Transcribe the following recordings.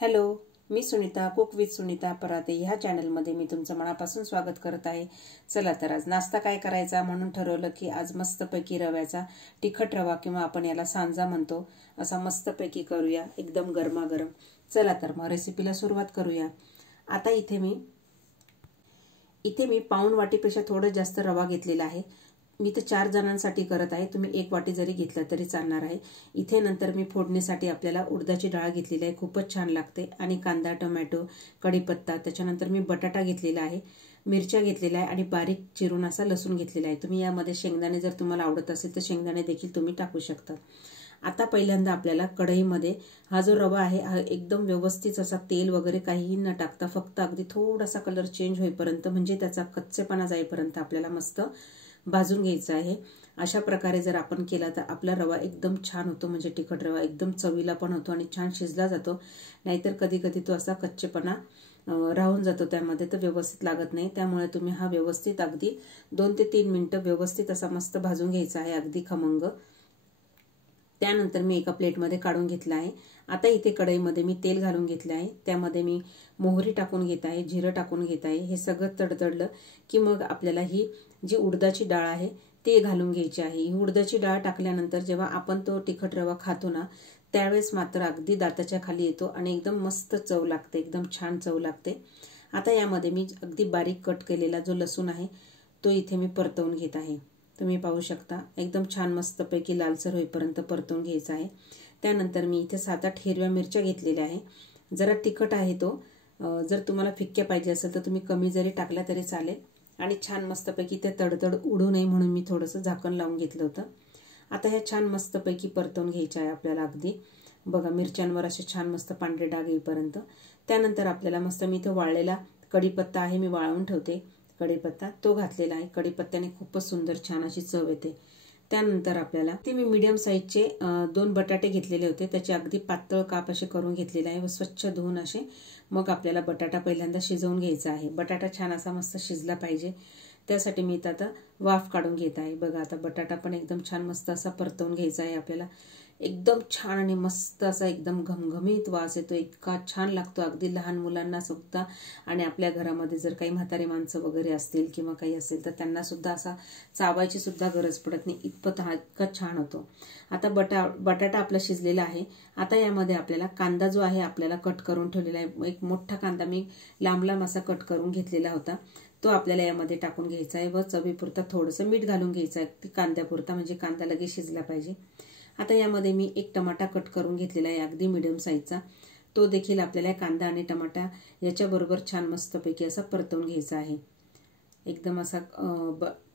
Hello, मी Sunita, cook with Sunita Parate ह्या चॅनलमध्ये मी तुमचं मनापासून स्वागत करत आहे। चला तर आज नाश्ता काय करायचा म्हणून ठरवलं की आज मस्तपैकी रव्याचा तिखट रवा किंवा आपण याला सांजा म्हणतो असा मस्तपैकी करूया, एकदम गरमागरम। चला तर मग रेसिपीला सुरुवात करूया। आता इथे मी पाऊण वाटीपेक्षा थोडं जास्त रवा घेतलेला आहे। मी तर 4 जणांसाठी करत आहे, तुम्ही 1 वाटी जरी घेतला तरी चालणार आहे। इथे नंतर मी फोडणीसाठी आपल्याला उडदाची डाळ घेतलेली आहे, खूपच छान लागते। आणि कांदा, टोमॅटो, कढीपत्ता, त्याच्यानंतर मी बटाटा घेतलेला आहे, मिरच्या घेतलेल्या आहे आणि बारीक चिरून असा लसूण घेतलेला आहे। तुम्ही यामध्ये शेंगदाणे जर तुम्हाला आवडत असेल तर शेंगदाणे देखील तुम्ही टाकू शकता। आता पहिल्यांदा आपल्याला कढईमध्ये हा जो रवा आहे हा एकदम व्यवस्थित असा तेल वगैरे काहीही न टाकता फक्त अगदी थोडासा कलर चेंज होईपर्यंत म्हणजे त्याचा कच्चेपणा जाईपर्यंत आपल्याला मस्त भाजून घ्यायचा आहे। अशा प्रकारे जर आपण केला तर आपला रवा एकदम छान होतो, म्हणजे तिखट रवा एकदम चवीला पण होतो आणि छान शिजला जातो। नाहीतर कधी कधी तो असा कच्चेपणा राहून जातो, त्यामध्ये तर व्यवस्थित लागत नाही। त्यामुळे तुम्ही हा व्यवस्थित अगदी 2 ते 3 मिनिटं व्यवस्थित असा मस्त भाजून घ्यायचा आहे, अगदी खमंग। त्यानंतर मी एका प्लेटमध्ये काढून घेतला आहे। आता इथे कढईमध्ये मी तेल घालून घेतले आहे, त्यामध्ये मी मोहरी टाकून घेत आहे, जिरं टाकून घेत आहे। हे सगळं तडतडलं की मग आपल्याला ही जी उडदाची डाळ आहे ते घालून घ्यायची आहे। ही उडदाची डाळ टाकल्यानंतर जेव्हा आपण तो तिखट रवा खातो ना त्यावेळेस मात्र अगदी दाताच्या खाली येतो आणि एकदम मस्त चव लागते, एकदम छान चव लागते। आता यामध्ये मी अगदी बारीक कट केलेला जो लसूण आहे तो इथे मी परतवून घेत आहे। तुम्ही पाहू शकता एकदम छान मस्तपैकी लालसर होईपर्यंत परतवून घ्यायचा आहे। त्यानंतर मी इथे 7-8 हिरव्या मिरच्या घेतलेल्या आहे। जरा तिखट आहे तो, जर तुम्हाला फिक्क्या पाहिजे असेल तर तुम्ही कमी जरी टाकला तरी चालेल। आणि छान मस्तपैकी ते तडतड उडू नये म्हणून मी थोडंसं झाकण लावून घेतलं होतं। आता ह्या छान मस्तपैकी परतवून घ्यायच्या आहे आपल्याला, अगदी बघा मिरच्यांवर असे छान मस्त पांढरे डाग येईपर्यंत। त्यानंतर आपल्याला मस्त मी इथे वाळलेला कढीपत्ता आहे, मी वाळवून ठेवते कढीपत्ता, तो घातलेला आहे। कढीपत्त्याने खूपच सुंदर छान अशी चव येते। त्यानंतर आपल्याला ते मी मीडियम साईजचे 2 बटाटे घेतलेले होते, त्याचे अगदी पातळ काप असे करून घेतलेले आहे व स्वच्छ धुवून असे। मग आपल्याला बटाटा पहिल्यांदा शिजवून घ्यायचा आहे। बटाटा छान असा मस्त शिजला पाहिजे, त्यासाठी मी आता वाफ काढून घेत आहे। बघा आता बटाटा पण एकदम छान मस्त असा परतवून घ्यायचा आहे आपल्याला। एकदम छान आणि मस्त असा एकदम घमघमीत वास येतो, इतका छान लागतो अगदी लहान मुलांना सुद्धा। आणि आपल्या घरामध्ये जर काही म्हातारे माणसं वगैरे असतील किंवा काही असेल तर त्यांना सुद्धा असा चावायची सुद्धा गरज पडत नाही, इतका छान होतो। आता बटाटा आपला शिजलेला आहे। आता यामध्ये आपल्याला कांदा जो आहे आपल्याला कट करून ठेवलेला आहे, एक मोठा कांदा मी लांब लांब असा कट करून घेतलेला होता, तो आपल्याला यामध्ये टाकून घ्यायचा आहे व चवीपुरता थोडंसं मीठ घालून घ्यायचं आहे कांद्यापुरता, म्हणजे कांदा लगेच शिजला पाहिजे। आता यामध्ये मी एक टमाटा कट करून घेतलेला आहे अगदी मीडियम साईजचा, तो देखील आपल्याला कांदा आणि टमाटा याच्याबरोबर छान मस्तपैकी असा परतवून घ्यायचा आहे। एकदम असा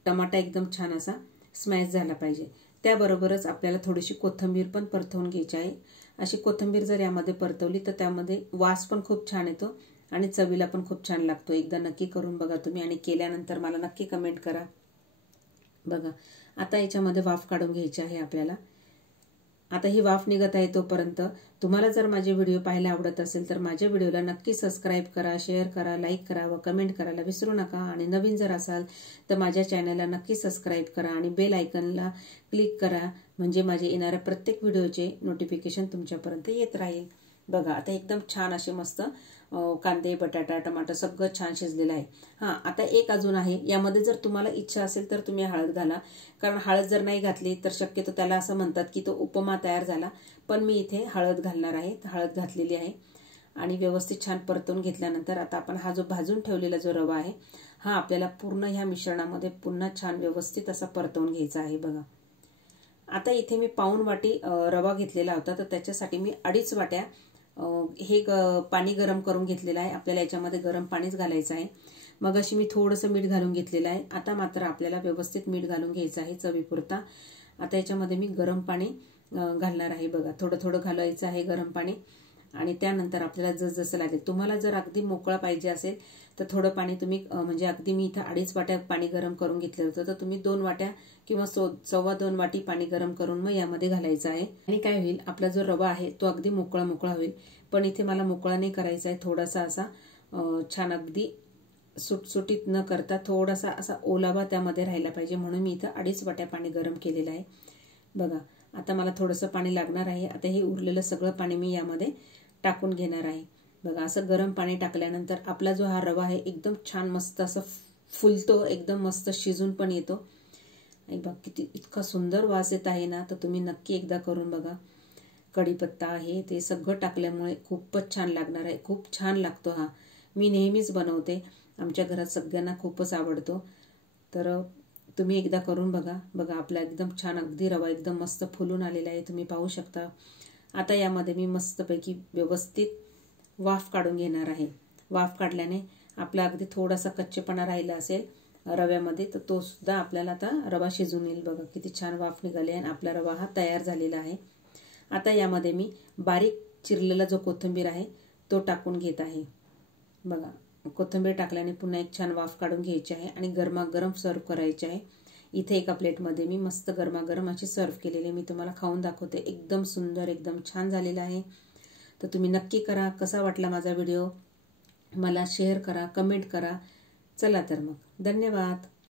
टमाटा एकदम छान असा स्मॅश झाला पाहिजे। त्याबरोबरच आपल्याला थोडीशी कोथिंबीर पण परतवून घ्यायची आहे। अशी कोथिंबीर जर यामध्ये परतवली तर त्यामध्ये वास पण खूप छान येतो आणि चवीला पण खूप छान लागतो। एकदा नक्की करून बघा तुम्ही आणि केल्यानंतर मला नक्की कमेंट करा। बघा आता याच्यामध्ये वाफ काढून घ्यायची आहे आपल्याला। आता ही वाफ निघत आहे तोपर्यंत तुम्हाला जर माझे व्हिडिओ पाहायला आवडत असेल तर माझ्या व्हिडिओला नक्की सबस्क्राईब करा, शेअर करा, लाईक करा व कमेंट करायला विसरू नका। आणि नवीन जर असाल तर माझ्या चॅनलला नक्की सबस्क्राईब करा आणि बेल आयकॉनला क्लिक करा, म्हणजे माझे येणाऱ्या प्रत्येक व्हिडिओचे नोटिफिकेशन तुमच्यापर्यंत येत राहील। बघा आता एकदम छान असे मस्त कांदे, बटाटा, टमाटर सगळं छान शिजलेलं आहे। आता एक अजून आहे, यामध्ये जर तुम्हाला इच्छा असेल तर तुम्ही हळद घाला, कारण हळद जर नाही घातली तर शक्यतो त्याला असं म्हणतात की तो उपमा तयार झाला, पण मी इथे हळद घालणार आहे, हळद घातलेली आहे। आणि व्यवस्थित छान परतवून घेतल्यानंतर आता आपण हा जो भाजून ठेवलेला जो रवा आहे हा आपल्याला पूर्ण ह्या मिश्रणामध्ये पुन्हा छान व्यवस्थित असा परतवून घ्यायचा आहे। बघा आता इथे मी पाऊण वाटी रवा घेतलेला होता, तर त्याच्यासाठी मी 2.5 वाट्या हे पाणी गरम करून घेतलेलं आहे। आपल्याला याच्यामध्ये गरम पाणीच घालायचं आहे। मग अशी मी थोडंसं मीठ घालून घेतलेलं आहे। आता मात्र आपल्याला व्यवस्थित मीठ घालून घ्यायचं आहे चवीपुरता। आता याच्यामध्ये मी गरम पाणी घालणार आहे। बघा थोडं थोडं घालायचं आहे गरम पाणी आणि त्यानंतर आपल्याला जसं लागेल, तुम्हाला जर अगदी मोकळा पाहिजे असेल तर थोडं पाणी तुम्ही म्हणजे अगदी मी इथं 2.5 वाट्या पाणी गरम करून घेतलं होतं, तर तुम्ही 2 वाट्या किंवा 2.25 वाटी पाणी गरम करून मग यामध्ये घालायचं आहे। आणि काय होईल, आपला जो रवा आहे तो अगदी मोकळा होईल, पण इथे मला मोकळा नाही करायचा आहे, थोडासा असा छान अगदी सुटसुटीत न करता थोडासा असा ओलावा त्यामध्ये राहिला पाहिजे, म्हणून मी इथं 2.5 वाट्या पाणी गरम केलेलं आहे। बघा आता मला थोडंसं पाणी लागणार आहे। आता हे उरलेलं सगळं पाणी मी यामध्ये टाकून घेणार आहे। बघा असं गरम पाणी टाकल्यानंतर आपला जो हा रवा आहे एकदम छान मस्त असं फुलतो, एकदम मस्त शिजून पण येतो. आणि बघ किती इतका सुंदर वास येत आहे ना, तर तुम्ही नक्की एकदा करून बघा. कढीपत्ता आहे ते सगळं टाकल्यामुळे खूपच छान लागणार आहे. खूप छान लागतो हा. मी नेहमीच बनवते, आमच्या घरात सगळ्यांना खूपच आवडतो. तर तुम्ही एकदा करून बघा. बघा आपला एकदम छान अगदी रवा एकदम मस्त फुलून आलेला आहे, तुम्ही पाहू शकता. आता यामध्ये मी मस्तपैकी व्यवस्थित वाफ काढून घेणार आहे. वाफ काढल्याने आपला अगदी थोडासा कच्चेपणा राहिला असेल रव्यामध्ये, तर तो सुद्धा आपल्याला आता रवा शिजून येईल. बघा किती छान वाफ निघाली आणि आपला रवा हा तयार झालेला आहे. आता यामध्ये मी बारीक चिरलेला जो कोथिंबीर आहे तो टाकून घेत आहे. बघा कोथिंबीर टाकल्याने पुन्हा एक छान वाफ काढून घ्यायची आहे आणि गरमागरम सर्व करायचे आहे. इथे एका प्लेटमध्ये मी मस्त गरमागरम अशी सर्व केलेली मी तुम्हाला खाऊन दाखवते. एकदम सुंदर, एकदम छान झालेला आहे. तर तुम्ही नक्की करा. कसा वाटला माझा व्हिडिओ मला शेअर करा, कमेंट करा. चला तर मग धन्यवाद.